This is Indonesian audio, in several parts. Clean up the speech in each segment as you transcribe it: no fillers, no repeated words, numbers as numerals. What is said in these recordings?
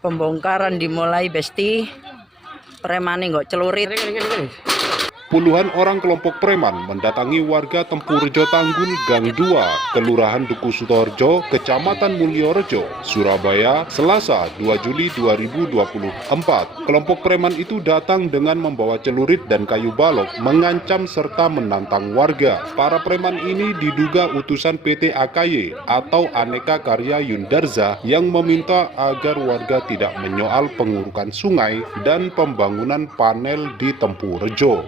Pembongkaran dimulai besti. Premane nggak celurit. Puluhan orang kelompok preman mendatangi warga Tempurjo Tanggul Gang 2, Kelurahan Duku Sutorjo, Kecamatan Mulyorejo, Surabaya, Selasa 2 Juli 2024. Kelompok preman itu datang dengan membawa celurit dan kayu balok, mengancam serta menantang warga. Para preman ini diduga utusan PT AKY atau Aneka Karya Yundarza yang meminta agar warga tidak menyoal pengurukan sungai dan pembangunan panel di Tempurjo.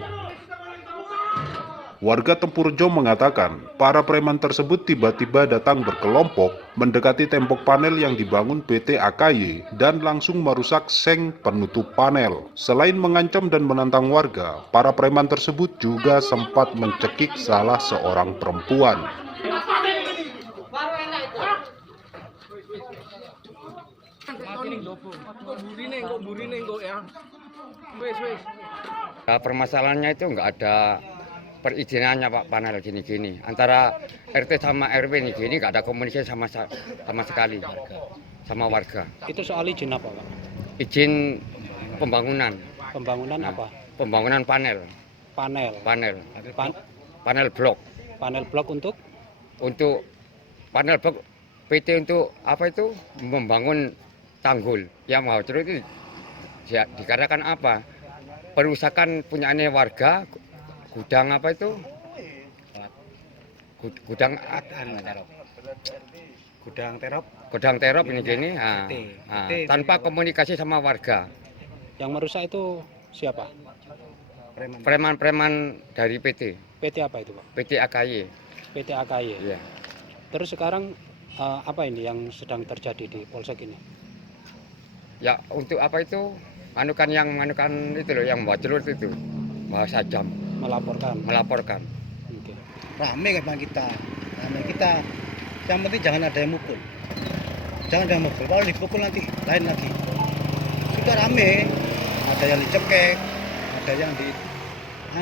Warga Tempurjo mengatakan, para preman tersebut tiba-tiba datang berkelompok mendekati tembok panel yang dibangun PT AKY dan langsung merusak seng penutup panel. Selain mengancam dan menantang warga, para preman tersebut juga sempat mencekik salah seorang perempuan. Permasalahannya itu nggak ada perizinannya Pak, panel gini-gini antara RT sama RW ini gini, nggak ada komunikasi sama sekali sama warga. Itu soal izin apa Pak? Izin pembangunan. Pembangunan apa? Pembangunan panel blok. Panel blok untuk panel blok PT untuk apa itu membangun tanggul yang mau terus itu dikarenakan apa, perusakan punyaannya warga, gudang apa itu, gudang terop ini gini, tanpa komunikasi sama warga. yang merusak itu siapa? Preman-preman dari PT apa itu Pak? PT AKY. PT AKY. Iya. Terus sekarang apa ini yang sedang terjadi di Polsek ini? Ya untuk apa itu manukan itu loh yang buat celurit itu bahasa jam melaporkan. Oke. Rame kan kita, yang penting jangan ada yang mukul, kalau dipukul nanti lain lagi. Sudah rame, ada yang dicekek, ada yang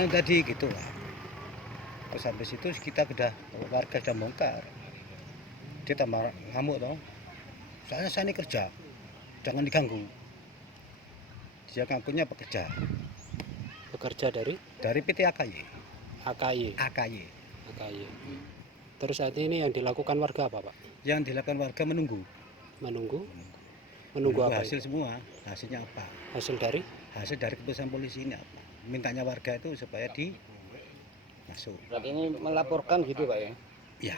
tadi gitu lah. Terus habis itu kita warga sudah bongkar, dia tambah ngamuk toh. Soalnya saya ini kerja, jangan diganggu. Dia ngakunya pekerja dari PT AKY. Terus saat ini yang dilakukan warga apa Pak? Yang dilakukan warga menunggu apa hasil itu? semua. Hasilnya apa? Hasil dari Keputusan polisi ini apa? Mintanya warga itu supaya masuk. berarti ini melaporkan gitu Pak ya? Ya.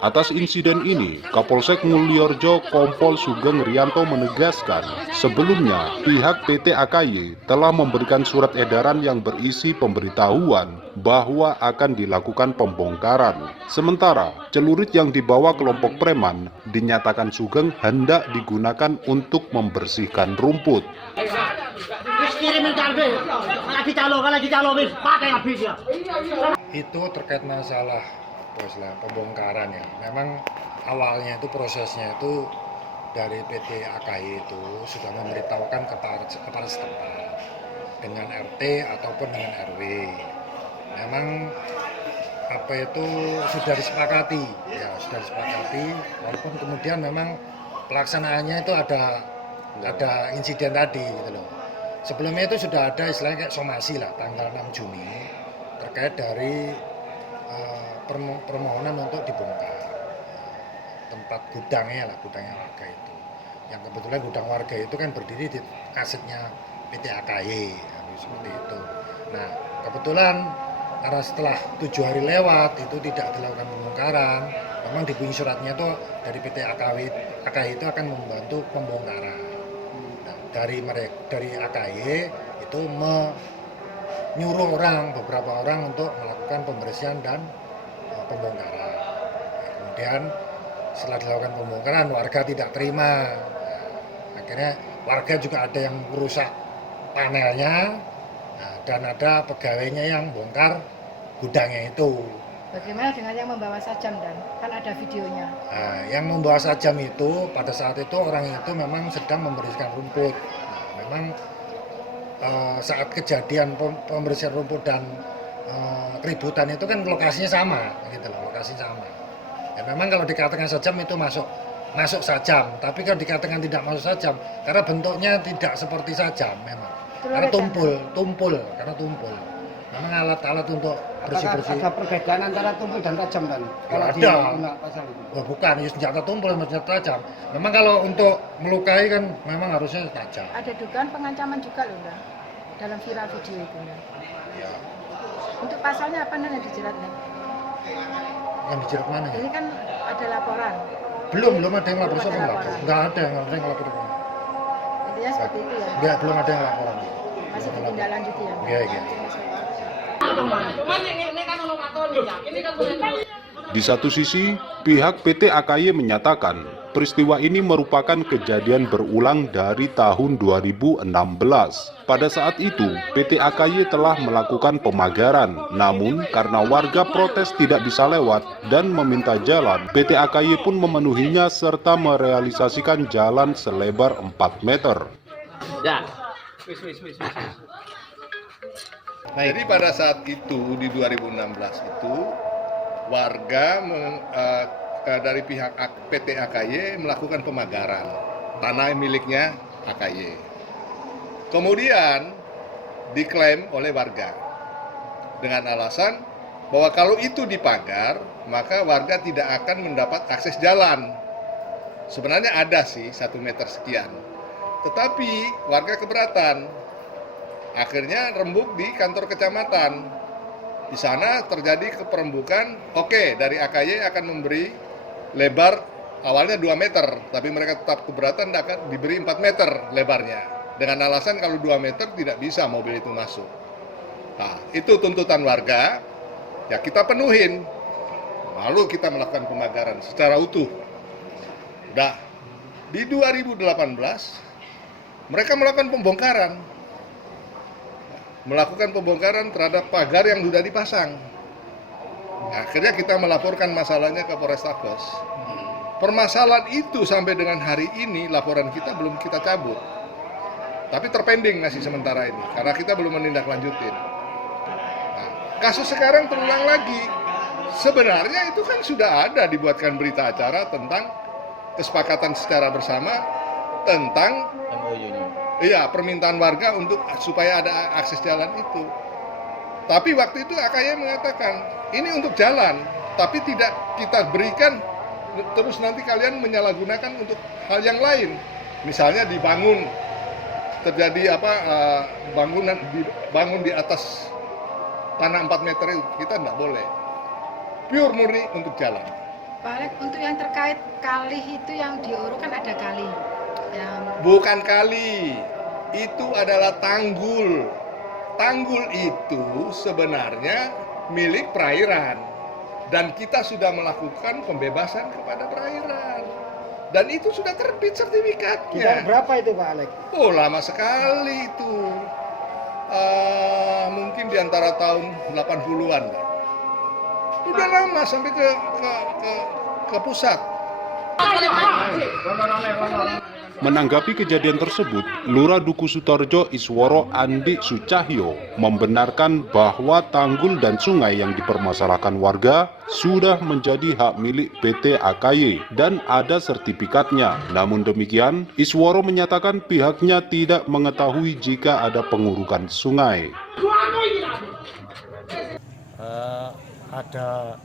Atas insiden ini, Kapolsek Mulyorejo Kompol Sugeng Rianto menegaskan, sebelumnya pihak PT AKY telah memberikan surat edaran yang berisi pemberitahuan bahwa akan dilakukan pembongkaran. Sementara, celurit yang dibawa kelompok preman dinyatakan Sugeng hendak digunakan untuk membersihkan rumput. Itu terkait masalah pembongkaran ya. Memang awalnya itu prosesnya itu dari PT AKY itu sudah memberitahukan kepada setempat dengan RT ataupun dengan RW. Memang apa itu sudah disepakati, walaupun kemudian memang pelaksanaannya itu ada insiden tadi gitu loh. Sebelumnya itu sudah ada istilahnya kayak somasi lah tanggal 6 Juni terkait dari permohonan untuk dibongkar tempat gudangnya warga itu. Yang kebetulan gudang warga itu kan berdiri di asetnya PT AKY, seperti itu. Nah kebetulan karena setelah 7 hari lewat itu tidak dilakukan pembongkaran, memang di bunyi suratnya itu dari PT AKY itu akan membantu pembongkaran. Nah, dari AKY itu menyuruh beberapa orang untuk melakukan pembersihan dan pembongkaran. Kemudian setelah dilakukan pembongkaran warga tidak terima. Akhirnya warga juga ada yang merusak panelnya dan ada pegawainya yang bongkar gudangnya itu. Bagaimana dengan yang membawa sajam dan kan ada videonya? Nah, yang membawa sajam itu pada saat itu orang itu memang sedang membersihkan rumput. Nah, memang saat kejadian pembersihan rumput dan keributan itu kan lokasinya sama, gitu loh, lokasinya sama. Ya memang kalau dikatakan sajam itu masuk masuk sajam, tapi kan dikatakan tidak masuk sajam karena bentuknya tidak seperti sajam memang. Karena tumpul. Memang alat-alat untuk bersih-bersih. Ada perbedaan antara tumpul dan tajam kan? Kalau Ada. di pasal itu. Oh, bukan, ya senjata tumpul sama senjata tajam. Memang kalau untuk melukai kan memang harusnya tajam. Ada dugaan pengancaman juga loh, Mbak, dalam viral video itu, Mbak. Ya. Untuk pasalnya apa yang dijeratnya? Yang dijerat mana ya? Ini kan ada laporan. Belum ada yang lapor Belum siapa ada lapor? laporan. Nggak ada yang lapor. Intinya seperti itu ya. Nggak, belum ada yang laporan. Masih ditindaklanjuti ya, Mbak. Iya. Di satu sisi, pihak PT AKY menyatakan peristiwa ini merupakan kejadian berulang dari tahun 2016. Pada saat itu, PT AKY telah melakukan pemagaran. Namun, karena warga protes tidak bisa lewat dan meminta jalan, PT AKY pun memenuhinya serta merealisasikan jalan selebar 4 meter. Jadi pada saat itu di 2016 itu warga dari pihak PT AKY melakukan pemagaran tanah miliknya AKY. Kemudian diklaim oleh warga dengan alasan bahwa kalau itu dipagar maka warga tidak akan mendapat akses jalan. Sebenarnya ada sih 1 meter sekian, tetapi warga keberatan. Akhirnya rembuk di kantor kecamatan. Di sana terjadi keperembukan. Oke, dari AKY akan memberi lebar awalnya 2 meter, tapi mereka tetap keberatan akan diberi 4 meter lebarnya. Dengan alasan kalau 2 meter tidak bisa mobil itu masuk. Nah, itu tuntutan warga, ya kita penuhin. Lalu kita melakukan pemagaran secara utuh. Udah, di 2018 mereka melakukan pembongkaran terhadap pagar yang sudah dipasang. Akhirnya kita melaporkan masalahnya ke Polrestabes. Permasalahan itu sampai dengan hari ini laporan kita belum kita cabut. Tapi terpending masih sementara ini karena kita belum menindaklanjutin. Nah, kasus sekarang terulang lagi. Sebenarnya itu kan sudah ada dibuatkan berita acara tentang kesepakatan secara bersama tentang permintaan warga untuk supaya ada akses jalan itu. Tapi waktu itu AKY mengatakan, ini untuk jalan, tapi tidak kita berikan, terus nanti kalian menyalahgunakan untuk hal yang lain. Misalnya dibangun, terjadi bangun di atas tanah 4 meter itu, kita tidak boleh. Pure murni untuk jalan. Pak Alek, untuk yang terkait kali itu yang diuruk kan ada kali. Bukan kali, itu adalah tanggul. Tanggul itu sebenarnya milik perairan dan kita sudah melakukan pembebasan kepada perairan dan itu sudah terbit sertifikatnya. Berapa itu Pak Alek? Oh, lama sekali itu. Mungkin di antara tahun 80-an. Udah lama sampai ke pusat. Menanggapi kejadian tersebut, Lurah Duku Sutorjo Isworo Andi Sucahyo membenarkan bahwa tanggul dan sungai yang dipermasalahkan warga sudah menjadi hak milik PT AKY dan ada sertifikatnya. Namun demikian, Isworo menyatakan pihaknya tidak mengetahui jika ada pengurukan sungai. Ada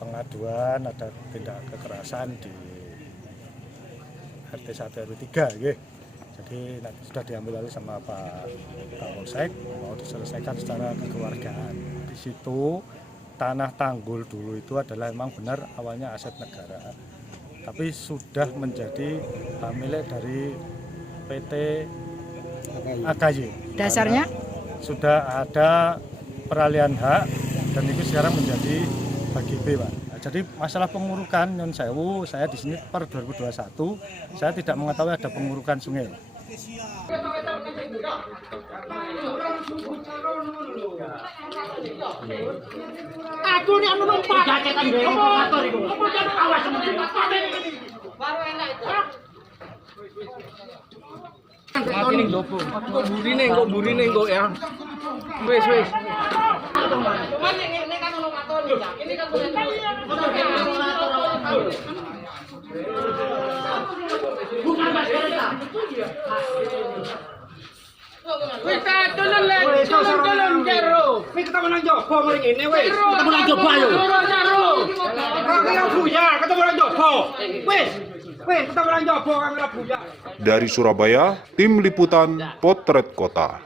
pengaduan, ada tindak kekerasan di RT 1 RW 3 ya. Jadi nanti sudah diambil alih sama Pak Kapolsek, mau diselesaikan secara kekeluargaan. Di situ tanah tanggul dulu itu adalah memang benar awalnya aset negara, tapi sudah menjadi milik dari PT AKY. Dasarnya? Sudah ada peralihan hak dan itu sekarang menjadi bagi B, Pak. Jadi masalah pengurukan Nyun Sewu, saya di sini per 2021, saya tidak mengetahui ada pengurukan sungai. Kok burine kok ya. Wis. Cuman ini kan ono maton ya. Ini kan Kita turun jero. Kita menang jopo mari ngene wis. Kita menang jopo ayo. Kang buyar, kita menang jopo. Wis. Kita menang jopo Kang buyar. Dari Surabaya, Tim Liputan Potret Kota.